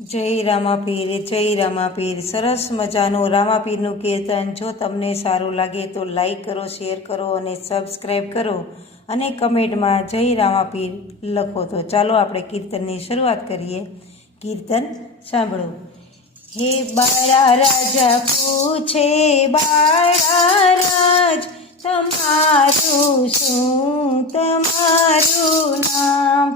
જય રામાપીર, જય રામાપીર. સરસ મજાનું રામાપીરનું કીર્તન. જો તમને સારું લાગે તો લાઈક કરો, શેર કરો અને સબસ્ક્રાઈબ કરો અને કમેન્ટમાં જય રામાપીર લખો. તો ચાલો આપણે કીર્તનની શરૂઆત કરીએ. કીર્તન સાંભળો. હે બાળા રાજા પૂછે બાળા રાજ, તમારું શું તમારું નામ?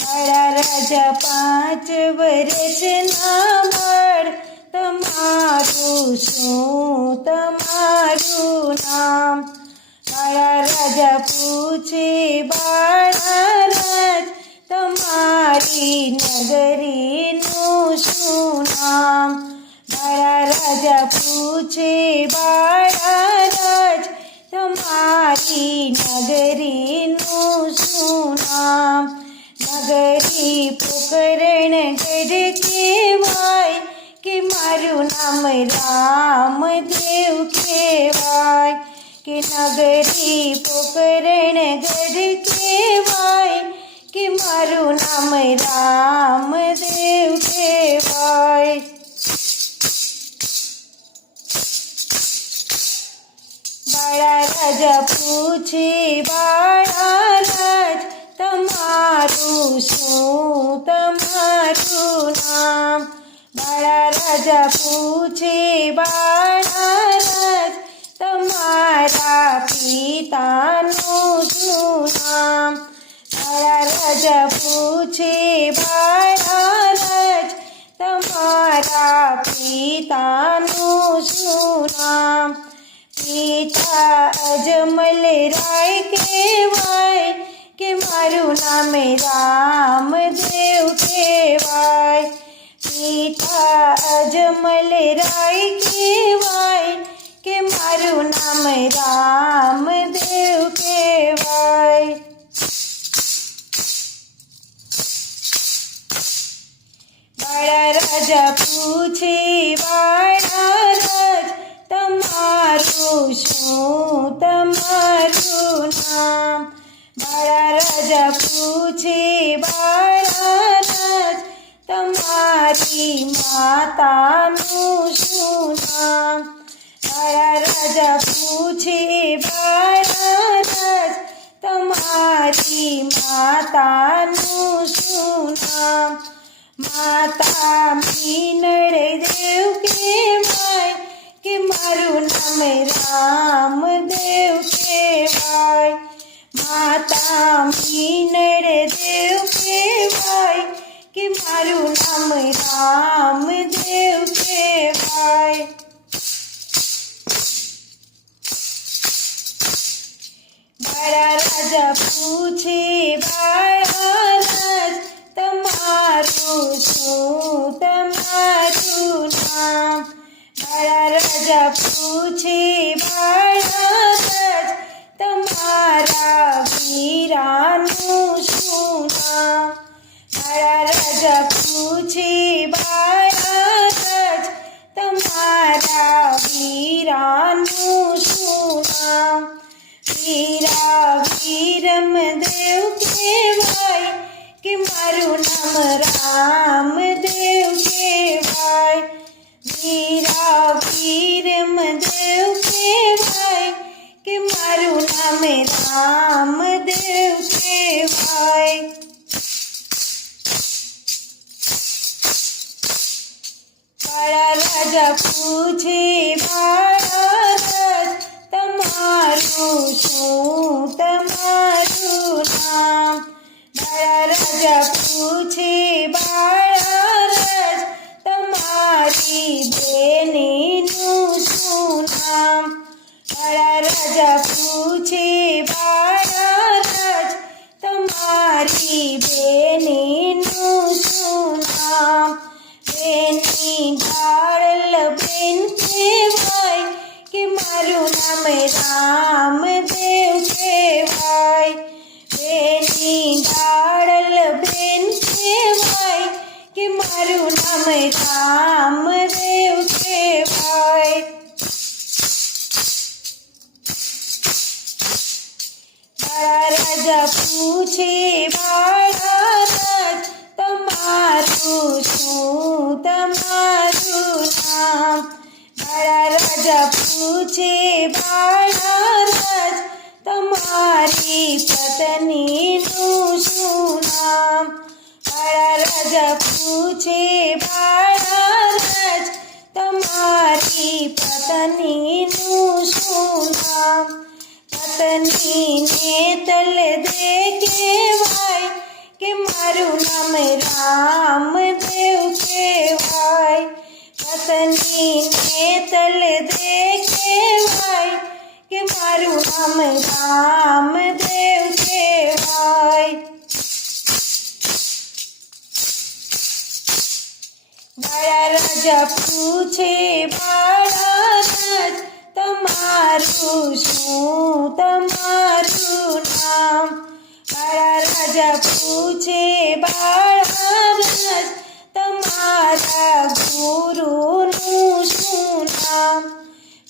બાળા રાજા 5 વર્ષના બાળ, તમારું શું તમારું નામ? બાળા રાજા પૂછે બાળા રાજ, તમારી નગરીનું શું નામ? બાળા રાજા પૂછે બાળા રાજ, તમારી નગરીનું શું નામ? નગરી પોકરણગઢ કહેવાય, કે મારું નામ રામદેવ કહેવાય. કે નગરી પોકરણગઢ કહેવાય, કે મારું નામ રામદેવ કહેવાય. બાળા રાજા પૂછે બાળા રાજ, તમારું શું તમારું નામ? બાળા રાજા પૂછે બાળા રાજ, તમારા પિતાનું શું નામ? બાળા રાજા પૂછે બાળા રાજ, તમારા પિતાનું શું નામ? પિતા અજમલ રાય કહેવાય, કે મારું નામ રામદેવ કહેવાય. પિતા અજમલ રાય કહેવાય, કે મારું નામ રામદેવ કહેવાય. બાળા રાજા પૂછે બાળા રાજ, તમારું શું તમારું નામ? બાળા રાજા પૂછે બાળા રાજ, તમારી માતાનું શું નામ? બાળા રાજા પૂછે બાળા રાજ, તમારી માતાનું શું નામ? માતા મીનળ દેવ કહેવાય, કે મારું નામ રામદેવ કહેવાય. માતા મીનળ દેવ કહેવાય, કે મારું નામ રામદેવ કહેવાય. બાળા રાજા પૂછે બાળા રાજ, તમારું શું તમારું નામ? બાળા રાજા પૂછે બાળા રાજ, તમારા વીરાનું શું નામ? બાળા રાજા પૂછે બાળા રાજ, તમારા વીરાનું શું નામ? વીરા વીરમદેવ કહેવાય, કે મારું નામ રામદેવ કહેવાય. વીરા વીરમદેવ કહેવાય, કે મારું નામ રામદેવ કહેવાય. બાળા રાજા પૂછે બાળા રાજ, તમારું શું તમારું નામ? બાળા રાજા પૂછે બાળા રાજ, તમારી બેનીનું શું નામ? બાળા રાજા પૂછે બાળા રાજ, તમારી બેનીનું શું નામ? બેની ડાળલ બેન કહેવાય, કે મારું નામ રામદેવ કહેવાય. બેની ડાળલ બેન કહેવાય, કે મારું નામ રામદેવ કહેવાય. બાળા રાજા પૂછે બાળા રાજ, તમારું શું તમારું નામ? બાળા રાજા પૂછે બાળા રાજ તમારી પત્નીનું શું નામ? બાળા રાજા પૂછે બાળા રાજ તમારી પત્નીનું શું નામ? પત્નીને તલદે કહેવાય કે મારું નામ રામદેવ કહેવાય. પત્નીને તલદે કહેવાય કે મારું નામ રામદેવ કહેવાય. બાળા રાજા પૂછે બાળા રાજ તમારું શું તમારું નામ? બાળા રાજા પૂછે બાળા રાજ તમારા ગુરુનું શું નામ?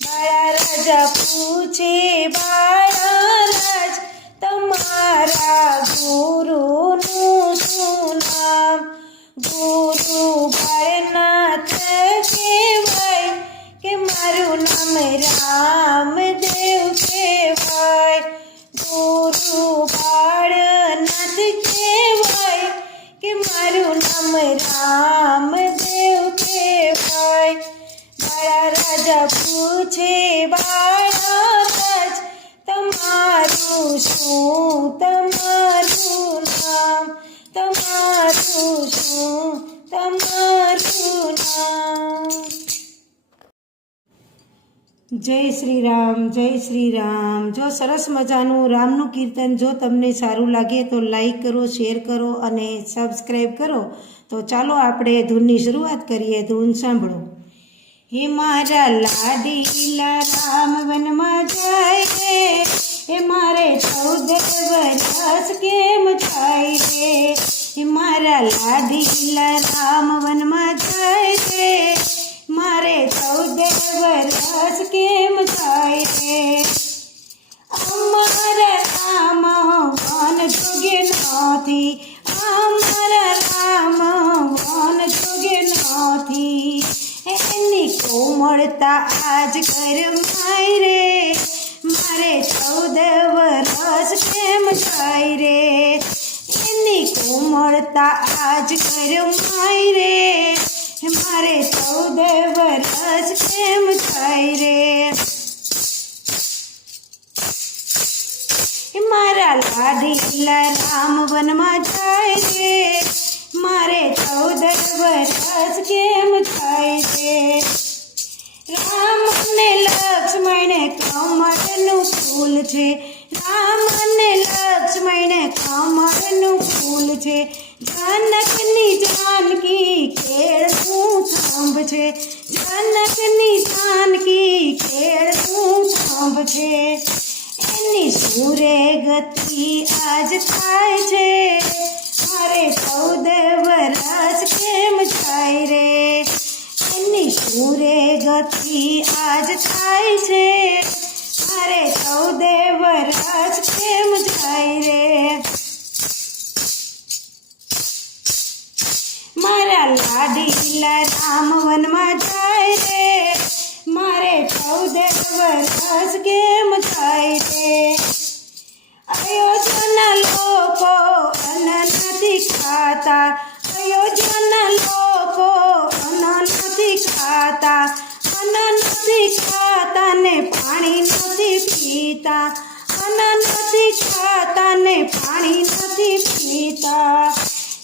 બાળા રાજા પૂછે બાળા રાજ તમારા ગુરુનું શું નામ? ગુરુ બાળનાથ કહેવાય કે મારું નામ રામદેવ કહેવાય. ગુરુ બાળનાથ કહેવાય કે મારું નામ રામદેવ કહેવાય. બાળા રાજા પૂછે બાળા રાજ તમારું શું તમારું નામ? તમારું શું તમારું નામ? જય શ્રી રામ, જય શ્રી રામ. જો સરસ મજાનું રામનું કીર્તન જો તમને સારું લાગે તો લાઈક કરો, શેર કરો અને સબસ્ક્રાઈબ કરો. તો ચાલો આપણે ધૂનની શરૂઆત કરીએ. ધૂન સાંભળો. હે મારા લાડીલા રામ વનમાં જાય રે, હે મારે 14 વર્ષ કેમ જાય રે? હે મારા લાડીલા રામ વનમાં જાય રે, મારે 14 વર્ષ કેમ જાય રે? અમારા રામ વન જોગે નથી, અમારા રામ વન જોગે નથી. એની કોમળતા આજ કરમાય રે, મારે 14 વર્ષ કેમ જાય રે? એની કોમળતા આજ કરમાય રે, મારે 14 વર્ષ કેમ જાય રે? મારા લાડીલા રામ વનમાં જાય રે, મારે 14 વર્ષ કેમ જાય રે? રામ અને લક્ષ્મણ કમળનું ફૂલ છે, રામ અને લક્ષ્મણ કમળનું ફૂલ છે. જનકની જાનકી કેળનું થાંભ છે, જનકની જાનકી કેળનું થાંભ છે. એની સૂરે ગતિ આજ થાય છે, મારે 14 વર્ષ કેમ જાય રે? એની સૂરે ગતિ આજ થાય છે, મારે 14 વર્ષ કેમ જાય રે? મારા લાડીલા રામ વનમાં જાય રે, મારે 14 વર્ષ કેમ જાય રે? અયોધ્યાના લોકો અન્ન નથી ખાતા, અયોધ્યાના લોકો અન્ન નથી ખાતા, અન્ન નથી ખાતા ને પાણી નથી પીતા, અન્ન નથી ખાતા ને પાણી નથી પીતા.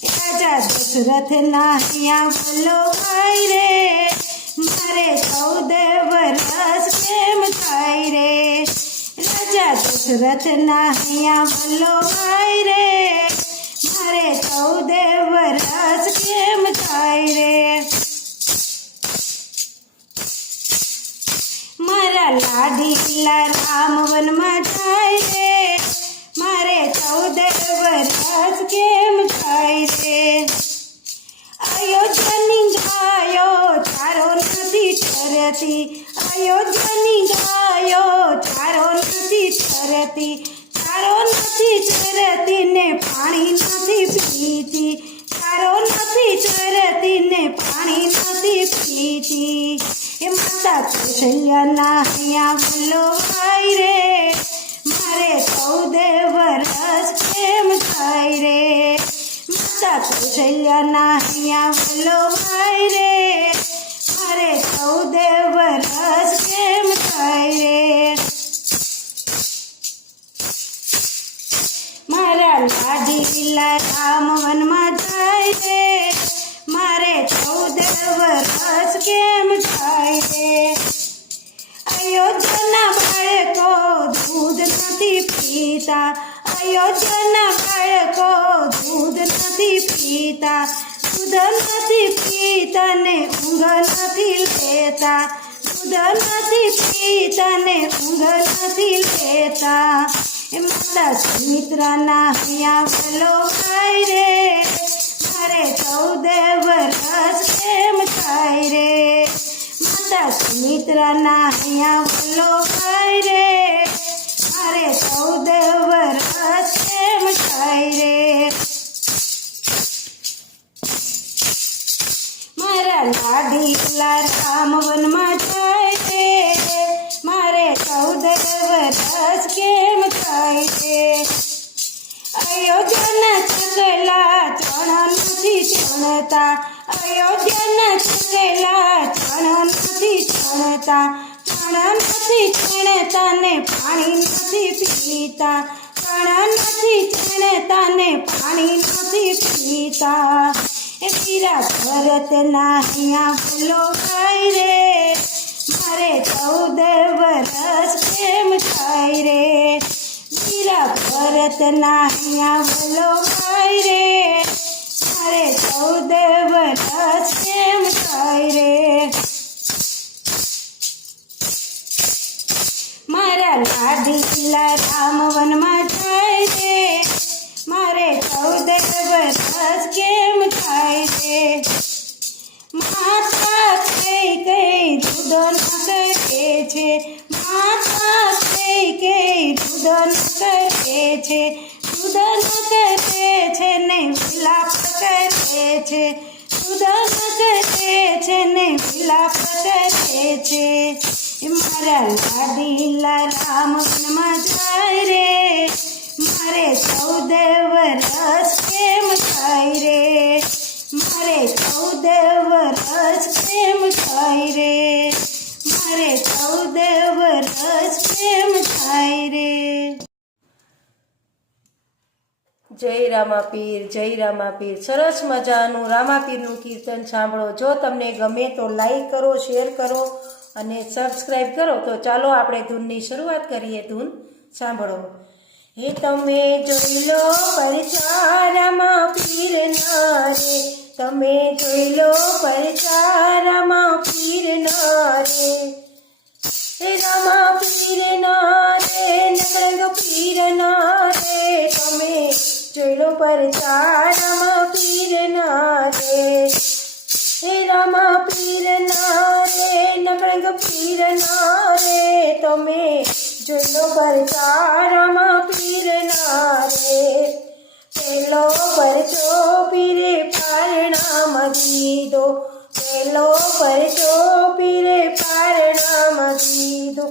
રાજા દશરથના અહીંયા વલ્લભાઈ રે, મારે 14 વર્ષ કેમ થાય રે? રાજા દશરથના અહીંયા વલ્લભાઈ રે, મારે 14 વર્ષ કેમ થાય રે? મારા લાડીલા રામ વનમાં જાય રે, મારે 14 વર્ષ કેમ જાય રે? અયોધ્યાની ગાયો ચારો નથી ચરતી, અયોધ્યાની ગાયો ચારો નથી ચરતી, ચારો નથી ચરતી ને પાણી નથી પીતી, ચારો નથી ચરતી ને પ્રીતિ એ માતા કૌશલ્યાના અહીંયા વલ્લભાઈ રે મારે 14 વરસ કેમ થાય રે માતા કૌશલ્યાના અહીંયા વલ્લભાઈ રે મારે 14 વરસ કેમ થાય રે મારા લાડીલા રામ વનમાં જાય રે મારે 14 વરસ કેમ થાય રે અયોધ્યાના બાળકો દૂધ નથી પીતા અયોધ્યાના બાળકો દૂધ નથી પીતા દૂધ નથી પીતા ને ઊંઘ નથી લેતા દૂધ નથી પીતા ને ઊંઘ નથી લેતા એ માતા સુમિત્રાના અહીંયા વલ્લભાઈ રે મારે 14 વરસ કેમ થાય રે માતા સુમિત્રાના અહીંયા વલ્લભાઈ રે મારે 14 વરસ કેમ થાય રે મારા લાડીલા રામ વનમાં જાય રે મારે 14 વરસ કેમ થાય રે અયોધ્યાના ચકલા ચણ નથી ચણતા અયોધ્યાના ચકલા ચણ નથી ચણતા ચણ નથી ચણતા ને પાણી નથી પીતા ચણ નથી ચણતા ને પાણી નથી પીતા એ વીરા ભરતના અહીંયા વલ્લભાઈ રે મારે 14 વરસ કેમ થાય રે વીરા ભરતના અહીંયા વલ્લભાઈ રે મારે 14 વરસ કેમ થાય રે મારા લાડીલા રામ વનમાં જાય રે મારે 14 વરસ કેમ થાય રે માતા કઈ કઈ દૂધ ન કરે છે માતા કઈ કઈ દૂધ ન કરે છે દૂધ ન કરે છે ને વિલાપ કરે છે દૂધ ન કરે છે ને વિલાપ કરે છે એ મારા લાડીલા રામ વનમાં જાય રે મારે 14 વરસ કેમ થાય રે મારે 14 વરસ કેમ થાય રે મારે 14 વરસ કેમ થાય રે જય રામાપીર જય રામાપીર સરસ મજાનું રામાપીરનું કીર્તન સાંભળો જો તમને ગમે તો લાઈક કરો શેર કરો અને સબસ્ક્રાઈબ કરો તો ચાલો આપણે ધૂનની શરૂઆત કરીએ ધૂન સાંભળો હે તમે જોઈ લો પરચારામાં પીરના રે તમે જોઈ લો પરચારામાં પીરના રે હે રામા પીરના રે નકળંગ પીરના રે તમે જોઈ લો પરચારામાં પીરના રે હે રામા પીરના રે નકળંગ પીરના રે તમે જોઈ લો પરચારામાં પીરના રે પેલો પરચો પીરે પારણામાં દીધો પેલો પરચો પીરે પારણામાં દીધો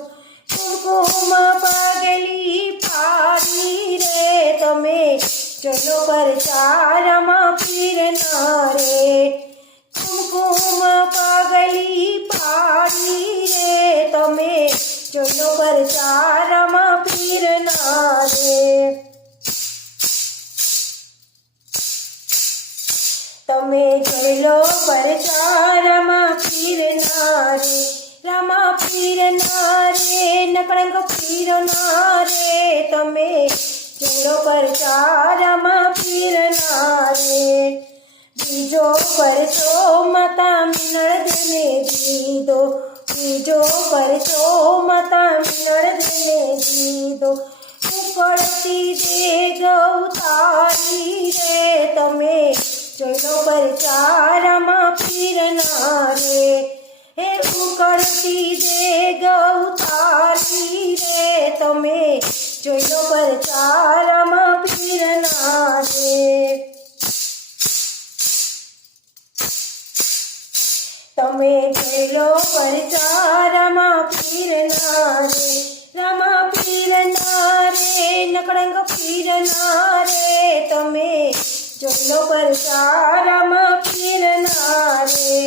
કુમકુમ પાગલી પાડી રે તમે જોઈ લો પરચારામાં પીરના રે કુમકુમ પાગલી પાડી રે તમે જોઈ લો પરચારામાં પીરના રે તમે જોઈ લો પરચારામાં પીરના રે રામા પીરના રે નકળંગ પીરના રે તમે જોઈ લો પરચારામાં પીરના રે બીજો પરચો માતા મિનળદેને દીધો બીજો પરચો માતા મિનળદેને દીધો ઉકળતી દેગ ઉતારી રે તમે જોઈ લો પરચારામાં પીરના રે હે ઉકળતી દેગ ઉતારી રે તમે જોઈ લો પરચારામાં પીરના રે તમે થયેલો પરચારામાં પીરના રે, રામા પીરના રે, નકળંગ પીરના રે, તમે જોયેલો પરચારામાં પીરના રે.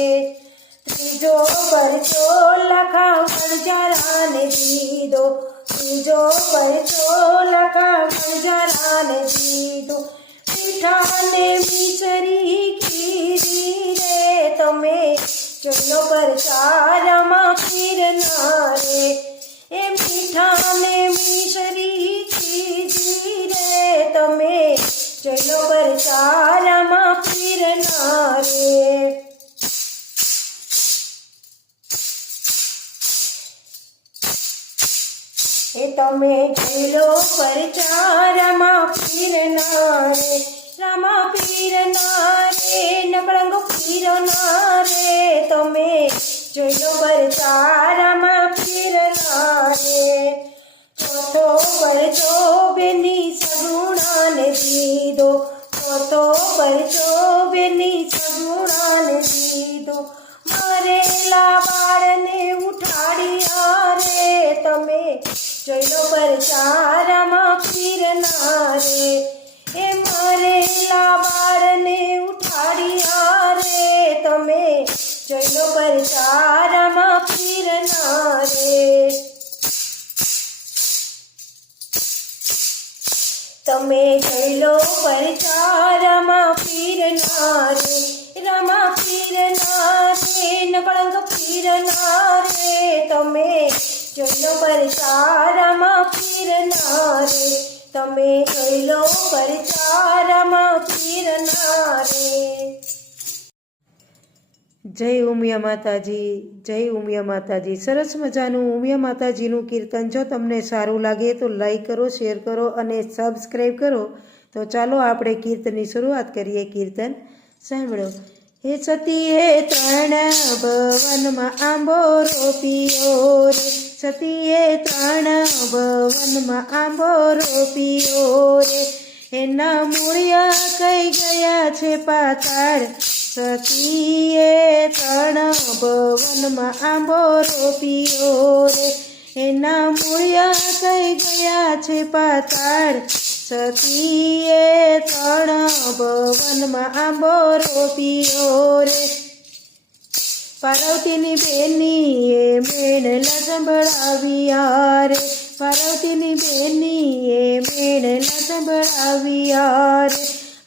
ત્રીજો પરચો લખા વણજારાને દીધો, ત્રીજો પરચો લખા વણજારાને દીધો, મીઠાને મીઠરી ખીરી રે, તમે જોયેલો પરચારામાં પીરના રે. એ મીઠાને મીઠરી ખીરી રે, તમે જોયેલો પરચારામાં પીરના રે. એ તમે જોયેલો પરચારામાં પીરના રે, રામા પીરના રે, નકળંગ પીરના રે, તમે જોયેલો પરચારામાં પીરના રે. ચોથો પરચો બેની સગુણાને દીધો, ચોથો પરચો બેની સગુણાને દીધો, મરેલા બાળને ઉઠાડ્યા રે, તમે જોયેલો પરચારામાં પીરના રે. એ મરેલા બાળને ઉઠાડ્યા રે, તમે જોયેલો પરચારામાં પીરના રે. તમે જોયેલો પરચારામાં પીરના રે, રામા પીરના રે, નકળંગ પીરના રે, તમે જોયેલો પરચારામાં પીરના રે, તમે જોયેલો પરચારામાં પીરના રે. જય ઉમિયા માતાજી, જય ઉમિયા માતાજી. સરસ મજાનું ઉમિયા માતાજીનું કીર્તન જો તમને સારું લાગે તો લાઈક કરો, શેર કરો અને સબસ્ક્રાઈબ કરો. તો ચાલો આપણે કીર્તનની શરૂઆત કરીએ. કીર્તન સાંભળો. હે સતીએ ત્રણ ભવનમાં આંબો રોપ્યો રે, સતીએ ત્રણ ભવનમાં આંબો રોપ્યો રે, એના મૂળિયા કઈ ગયા છે પાતાળ, સતીએ ત્રણ ભવનમાં આંબો રોપ્યો રે, એના મૂળિયા કઈ ગયા છે પાતાળ, સતીએ ત્રણ ભવનમાં આંબો રોપ્યો રે. પાર્વતીની બેનીએ મેણલા સંભળાવ્યા રે, પાર્વતીની બેનીએ મેણલા સંભળાવ્યા રે,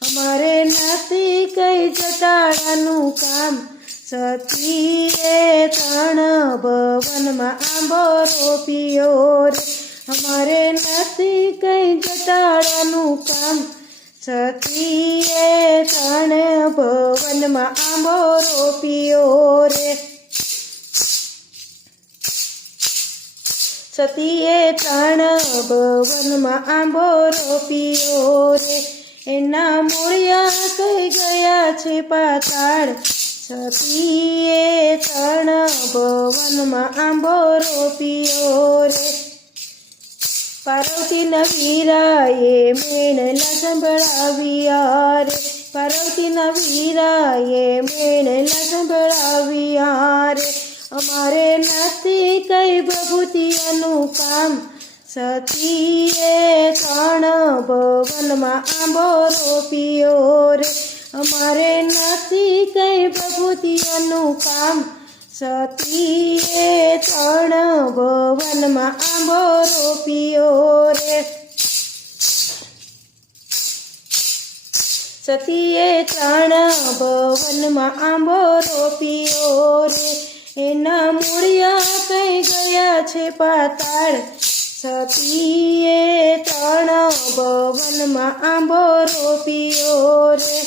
અમારે નથી કઈ જટાડાનું કામ, સતીએ ત્રણ ભવનમાં આંબો રોપ્યો રે, અમારે નથી કઈ જટાડાનું કામ, સતીએ ત્રણ ભવનમાં આંબો રોપ્યો રે. સતીએ ત્રણ ભવનમાં આંબો રોપ્યો રે, એના મૂળિયા કઈ ગયા છે પાતાળ, સતીએ ત્રણ ભવનમાં આંબો રોપ્યો રે. પાર્વતીના વીરાએ મેણલા સંભળાવ્યા રે, પાર્વતીના વીરાએ મેણલા સંભળાવ્યા રે, અમારે નથી કઈ ભભૂતિયાનું કામ, સતીએ ત્રણ ભવનમાં આંબો રોપ્યો રે, અમારે નથી કઈ ભભૂતિયાનું કામ, સતીએ ત્રણ ભવનમાં આંબો રોપ્યો રે. સતીએ ત્રણ ભવનમાં આંબો રોપ્યો રે, એના મૂળિયા કઈ ગયા છે પાતાળ, સતીએ ત્રણ ભવનમાં આંબો રોપ્યો રે.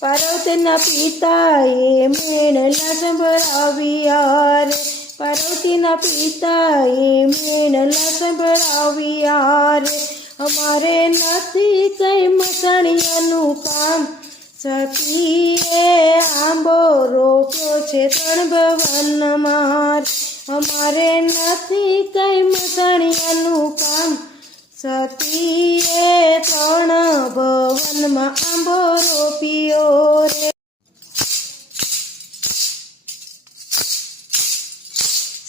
પાર્વતીના પિતાએ મેણલા સંભળાવ્યા રે, પાર્વતીના પિતાએ મેણલા સંભળાવ્યા રે, અમારે નથી કઈ મસાણિયાનું કામ, સતીએ આંબો રોપ્યો છે ત્રણ ભવનમાં, અમારે નથી કઈ મસાણિયાનું કામ, સતીએ ત્રણ ભવનમાં આંબો રોપ્યો રે.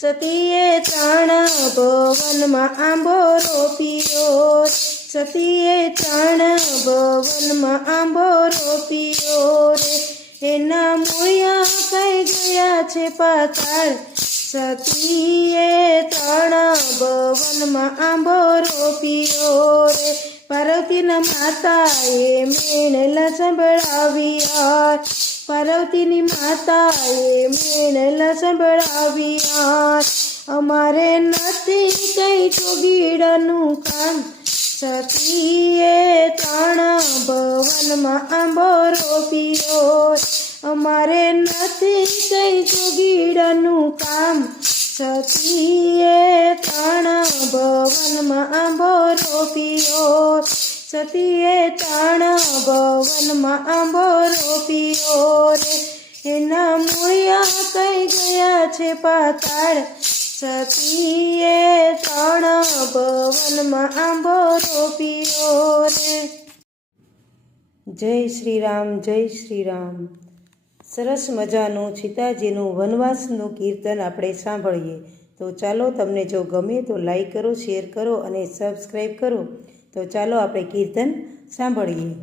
સતીએ 3 ભવનમાં આંબો રોપ્યો, સતીએ 3 ભવનમાં આંબો રોપ્યો રે, એના મૂળિયા કઈ ગયા છે પાતાળ, સતીએ 3 ભવનમાં આંબો રોપ્યો રે, પાર્વતીના માતાએ મેણલા સંભળાવ્યા, પાર્વતીની માતાએ મેણલા સંભળાવ્યા, અમારે નથી કઈ ચોગીડાનું કામ, સતીએ 3 ભવનમાં આંબો રોપ્યો, અમારે નથી કઈ ચોગીડાનું કામ, સતીએ 3 ભવનમાં આંબો રોપ્યો, સતીએ 3 ભવનમાં આંબો રોપ્યો રે, એના મૂળિયા કઈ ગયા છે પાતાળ, સતીએ 3 ભવનમાં આંબો રોપ્યો રે. જય શ્રી રામ, જય શ્રી રામ. સરસ મજાનું સીતાજીનું વનવાસનું કીર્તન આપણે સાંભળીએ. તો ચાલો, તમને જો ગમે તો લાઈક કરો, શેર કરો અને સબસ્ક્રાઈબ કરો. તો ચાલો આપણે કીર્તન સાંભળીએ.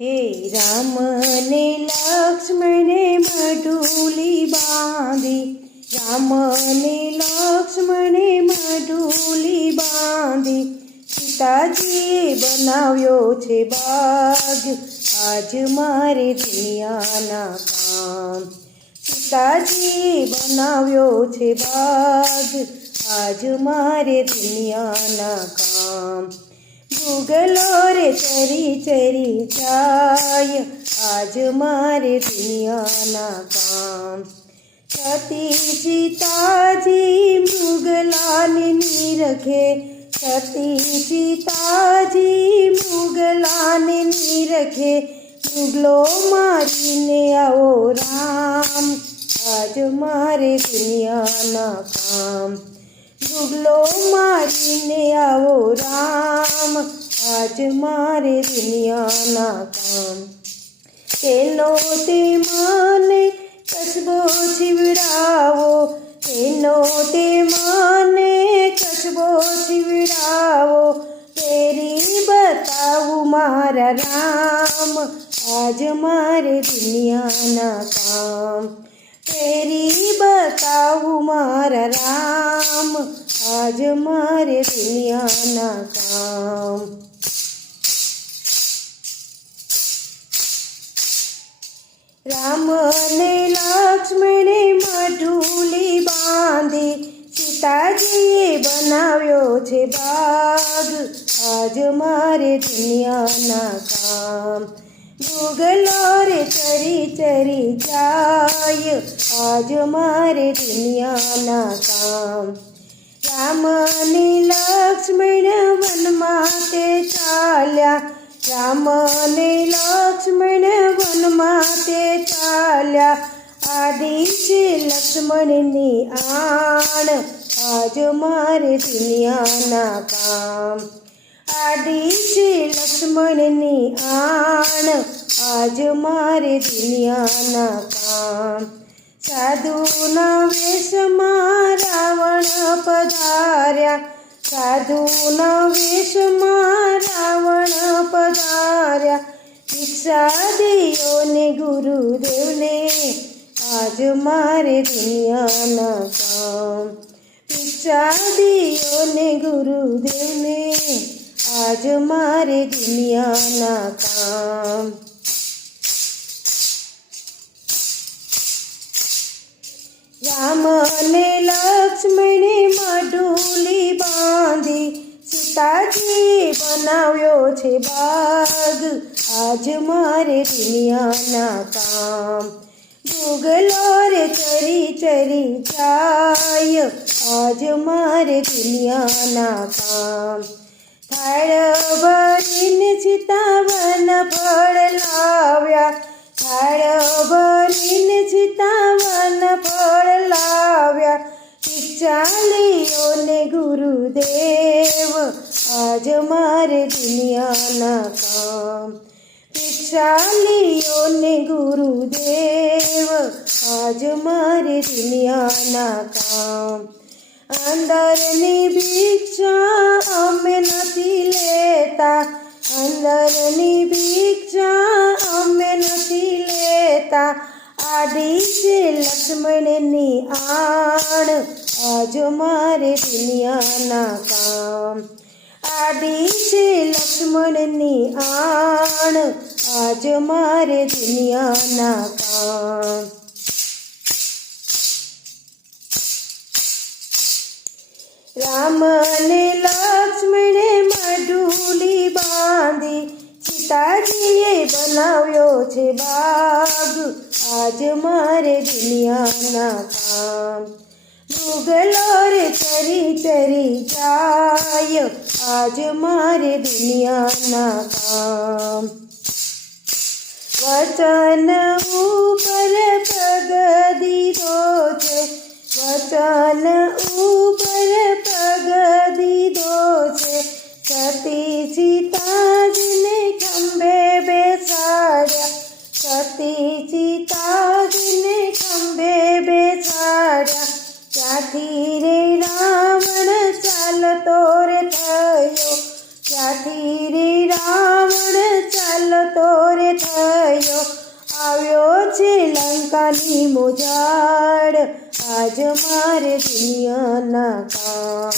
હે રામને લક્ષ્મણે મઢુલી બાંધી, રામને લક્ષ્મણે મઢુલી બાંધી, સીતાજીએ બનાવ્યો છે બાગ, આજ મારે દુનિયાના કામ, સીતાજીએ બનાવ્યો છે બાગ, આજ મારે દુનિયાના કામ, ભૂગલો રે ચરી ચરી જાય, આજ મારે દુનિયાના કામ, સતી સીતાજી મૃગલાને નિરખે, સતી સીતાજી મૃગલાને નિરખે, મૃગલો મારીને આવો રામ, આજ મારે દુનિયાના કામ, મૃગલો મારીને આવો રામ, આજ મારે દુનિયાના કામ, તેનો તે મને કસબો છીવડાવો, તેનો તે મને કસબો છીવડાવો, તેરી બતાવું મારા રામ, આજ મારે દુનિયાના કામ, તેરી બતાવું મારા રામ, આજ મારે દુનિયાના કામ. રામને લક્ષ્મણે મઢુલી બાંધી, સીતાજીએ બનાવ્યો છે બાગ, આજ મારે દુનિયાના કામ, ભૂગલો રે ચરી ચરી જાય, આજ મારે દુનિયાના કામ, રામને લક્ષ્મણ વનમાં તે ચાલ્યા, રામને લક્ષ્મણ વનમાં તે ચાલ્યા, આદિ છે લક્ષ્મણની આણ, આજ મારે દુનિયાના કામ, આદિ છે લક્ષ્મણની આણ, આજ મારે દુનિયાના કામ, સાધુના વેશમાં રાવણ પધાર્યા, સાધુના વેશમાં રાવણ પધાર્યા, ભિક્ષા દિયો ને ગુરુદેવને, આજ મારે દુનિયાના કામ, ભિક્ષા દિયો ને ગુરુદેવને, આજ મારે દુનિયાના કામ. રામને લક્ષ્મણે મઢુલી બાંધી, સીતાજીએ બનાવ્યો છે બાગ, આજ મારે દુનિયાના કામ, ભૂગલો રે ચરી ચરી જાય, આજ મારે દુનિયાના કામ, થાળ ભરીને સીતાવન ફળ લાવ્યા, થાળ ભરીને સીતાવન ફળ લાવ્યા, ભિક્ષા લિયો ને ગુરુદેવ, આજ મારે દુનિયાના કામ, ભિક્ષા લિયો ને ગુરુદેવ, આજ મારે દુનિયાના કામ. અંદરની ભિક્ષા અમે નથી લેતા, અંદરની ભિક્ષા અમે નથી લેતા, આડી છે લક્ષ્મણની આણ, આજ મારે દુનિયાના કામ. આડી છે લક્ષ્મણની આણ, આજ મારે દુનિયાના કામ. રામ અને લક્ષ્મણે મઢુલી બાંધી, સીતાજીએ બનાવ્યો છે બાગ, આજ મારે દુનિયાના કામ. મુગલો રે ચરી ચરી જાય, આજ મારે દુનિયાના કામ. વચન ઉપર પગ દીધો છે, વચન ઉપર પગ દીધો છે, સતી સીતાજીને ખંભે બેસાડ્યા, સતી સીતાજીને ખંભે બેસાડ્યા. ક્યાંથી રે રાવણ ચાલતો રે થયો, ક્યાંથી રે રાવણ ચાલતો રે થયો, આવ્યો છે લંકાની મોજાડ, આજ મારે દુનિયાના કામ.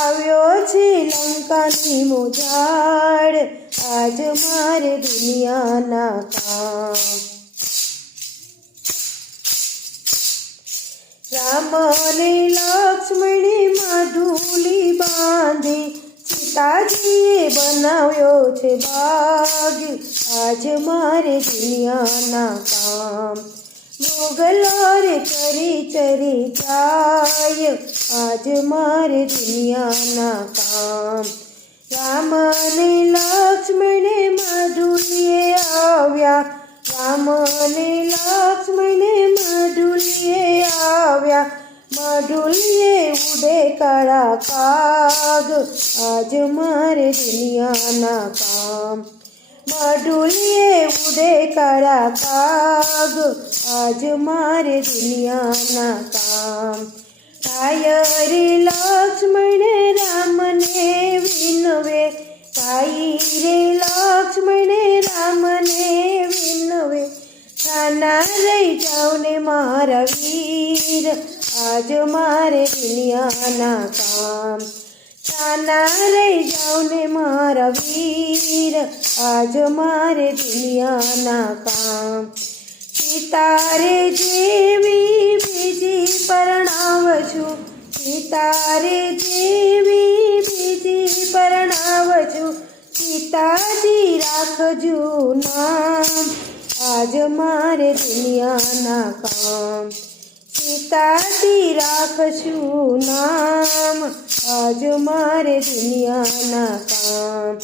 આવ્યો છે લંકાની મોજાડ, આજ મારે દુનિયાના કામ. રામ અને લક્ષ્મણે મઢુલી બાંધી, સીતાજીએ બનાવ્યો છે બાગ, આજ મારે દુનિયાના કામ. મુગલો રે ચરી ચરી જાય, આજ મારે દુનિયાના કામ. રામ અને લક્ષ્મણે મઢુલીએ આવ્યા, રામ અને લક્ષ્મણે મઢુલીએ આવ્યા, મઢુલીએ ઉડે કાળા કાગ, આજ મારે દુનિયાના કામ. મઢુલીએ ઉડે કાળા કાગ, આજ મારે દુનિયાના કામ. થાય રે લક્ષ્મણ રામને વિનવે, થાય રે લક્ષ્મણ રામને વિનવે, છાના રહી જાવ ને મારા વીર, આજ મારે દુનિયાના કામ. છાના રહી જાવ ને મારા વીર, આજ મારે દુનિયાના કામ. સીતારે જેવી બીજી પરણાવશું, સીતારે જેવી બીજી પરણાવશું, સીતાજી રાખજો નામ, આજ મારે દુનિયાના કામ. સીતાજી રાખશું નામ, આજ મારે દુનિયાના કામ.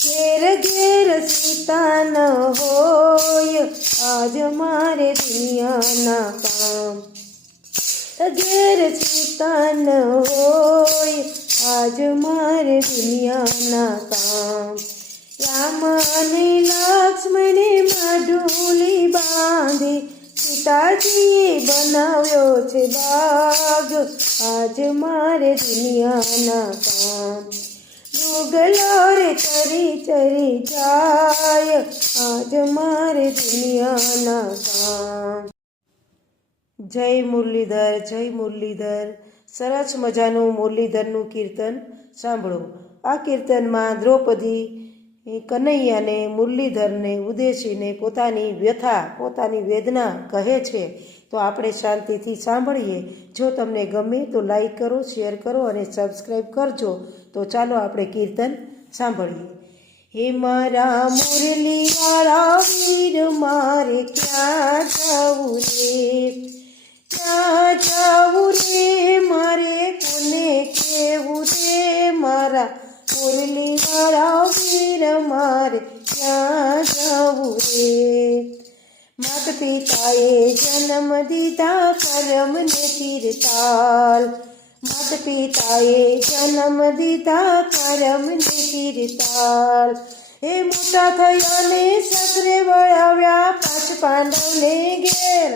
ઘેર ઘેર સીતા ન હોય, આજ મારે દુનિયાના કામ. ઘેર સીતા ન હોય, આજ મારે દુનિયાના કામ. રામ અને લક્ષ્મણે મઢુલી બાંધી, સીતાજીએ બનાવ્યો છે બાગ, આજ મારે દુનિયાના કામ. મુગલો રે ચરી ચરી જાય, આજ મારે દુનિયાના કામ. જય મુરલીધર, જય મુરલીધર. સરસ મજાનું મુરલીધરનું કીર્તન સાંભળો. આ કીર્તનમાં દ્રૌપદી કનૈયાને મુરલીધરને ઉદ્દેશીને પોતાની વ્યથા, પોતાની વેદના કહે છે. તો આપણે શાંતિથી સાંભળીએ. જો તમને ગમે તો લાઈક કરો, શેર કરો અને સબસ્ક્રાઈબ કરજો. તો ચાલો આપણે કીર્તન સાંભળીએ. હે મારા મુરલીવાળા વીર, મારે ક્યાં જવું રે, ક્યાં જવું રે, મારે કોને કહેવું રે, મારા મુરલીવાળા વીર, મારે ક્યાં જવું રે. માત પિતાએ જન્મ દીધા કરમને કીર્તાલ, માત પિતાએ જન્મ દીધા કરમને કીર્તાલ. એ મોટા થયા ને સસરે વળાવ્યા પાંચ પાંડવને ઘેર,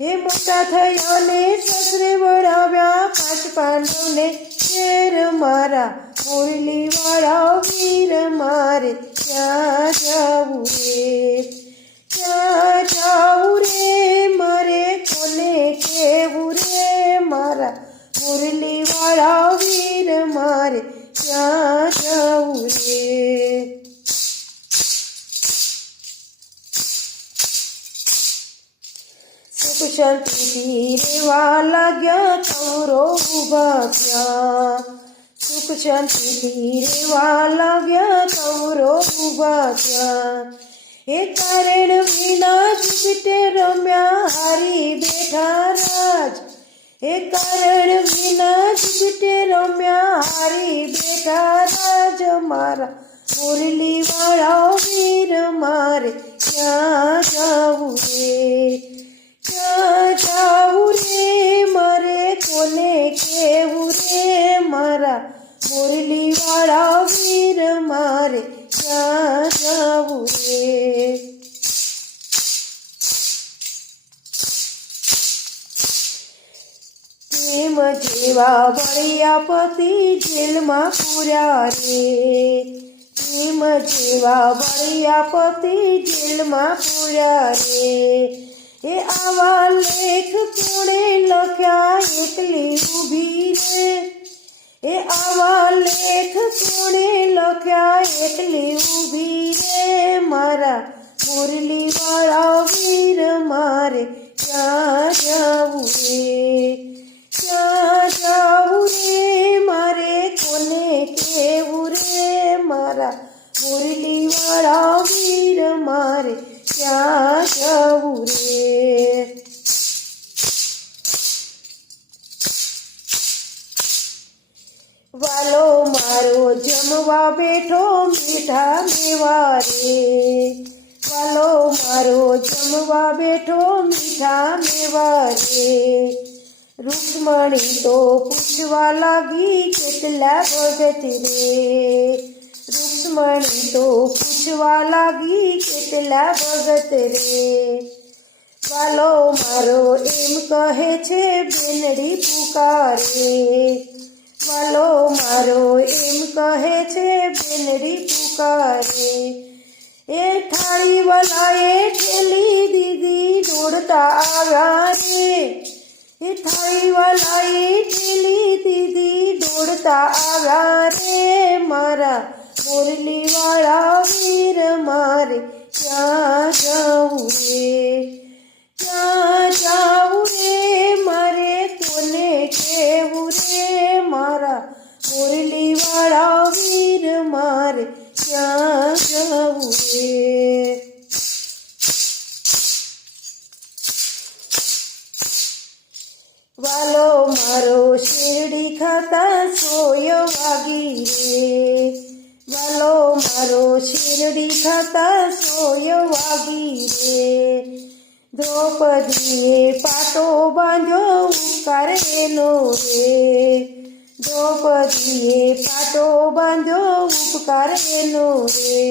એ મોટા થયા ને સસરે વળાવ્યા 5 પાંડવને ઘેર મારા મુરલી વાળા વીર મારે ક્યાં જાવું રે, ક્યાં જાવું રે મારે કોને કેવું રે મારા મુરલી વાળા વીર મારે ક્યાં જાવું રે। સુખ શાંતિથી રેવા લાગ્યા કૌરો ઊભા થયા, સુખ શાંતિથી રેવા લાગ્યા કૌરો ઊભા થયા। એ કારણ વિના જુગટે રમ્યા હારી બેઠા રાજ, એ કારણ વિના જુગટે રમ્યા હારી બેઠા રાજ મારા મુરલી વાળા વીર મારે ક્યાં જાવું રે, ક્યાં જાવું રે મારે કોને કેવું રે મારા મુરલી વાળા વીર મારે ક્યાં જાવું રે। પ્રેમ જેવા વળિયા પતિ જેલમાં પૂર્યા રે, પ્રેમ જેવા વળિયા પતિ જેલમાં પૂર્યા રે। એ આવા લેખ કોણે લખ્યા એકલી ઊભી રે, એ આવા લેખ કોણે લખ્યા એકલી ઊભી રે મારા મુરલી વાળા વીર મારે ક્યાં જાવું રે, ક્યાં જાવું રે મારે કોને કેવું રે મારા મુરલી વાળા વીર મારે ક્યાં જાવું રે। વાલો મારો જમવા બેઠો મીઠા મેવા રે, વાલો મારો જમવા બેઠો મીઠા મેવા રે। રૂક્ષ્મણી તો પૂછવા લાગી કેટલા ભગત રે, રૂક્ષ્મણી તો પૂછવા લાગી કેટલા ભગત રે। વાલો મારો એમ કહે છે બેનડી પુકારે, વાલો મારો એમ કહે છે બેનડી પુકારે। એ થાળી વાલાએ ઠેલી દીધી દોડતા આવ્યા રે, એ થાળી વાલાએ ઠેલી દીધી દોડતા આવ્યા રે મારા મુરલી વાળા વીર મારે ક્યાં જાવું રે, ક્યાં જાવું રે મારે કોને કેવું રે મારા મુરલી વાળા વીર મારે ક્યાં જાવું રે। વાલો મારો શેરડી ખાતા 100 વાગી રે, વાલો મારો શેરડી ખાતા 100 વાગી રે। દ્રૌપદીએ પાટો બાંધ્યો ઉપકાર એનો રે, દ્રૌપદીએ પાટો બાંધ્યો ઉપકાર એનો રે।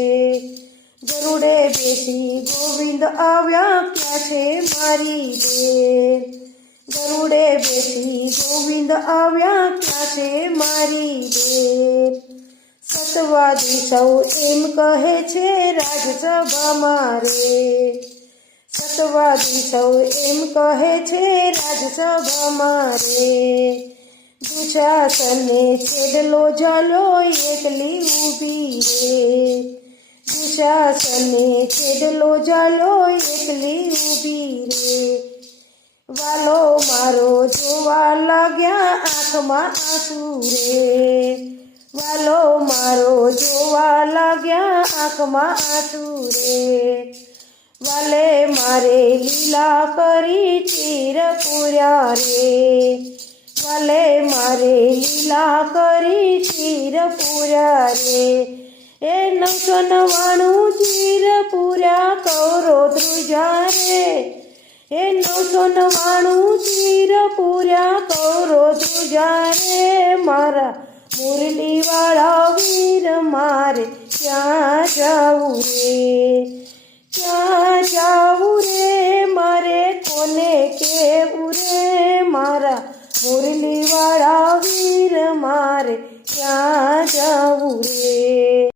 ગરુડે બેસી ગોવિંદ આવ્યા ક્યાં છે મારી બેન, ગરુડે બેસી ગોવિંદ આવ્યા ક્યાં છે મારી બેન। સતવાદી સૌ એમ કહે છે રાજસભામાં રે, સતવાદી સૌ એમ કહે છે રાજસભામાં રે। દુશાસને છેડલો ઝાલ્યો એકલી ઊભી રે, દુશાસને છેડલો ઝાલ્યો એકલી ઊભી રે। વાલો મારો જોવા લાગ્યા આંખમાં આંસુ રે, વાલો મારો જોવા લાગ્યા આંખમાં આંસુ રે। વાલે મારે લીલા કરી ચીર પૂર્યા રે, વાલે મારે લીલા કરી ચીર પૂર્યા રે। એ 999 ચીર પૂર્યા કૌરો ધ્રુજા રે, એ 999 ચીર પૂર્યા કૌરો ધ્રુજા રે મારા મુરલી વાળા વીર મારે ક્યાં જાવું રે, ક્યાં જાવું રે મારે કોને કે રહેવું રે મારા મુરલીવાળા વીર મારે ક્યાં જવું રે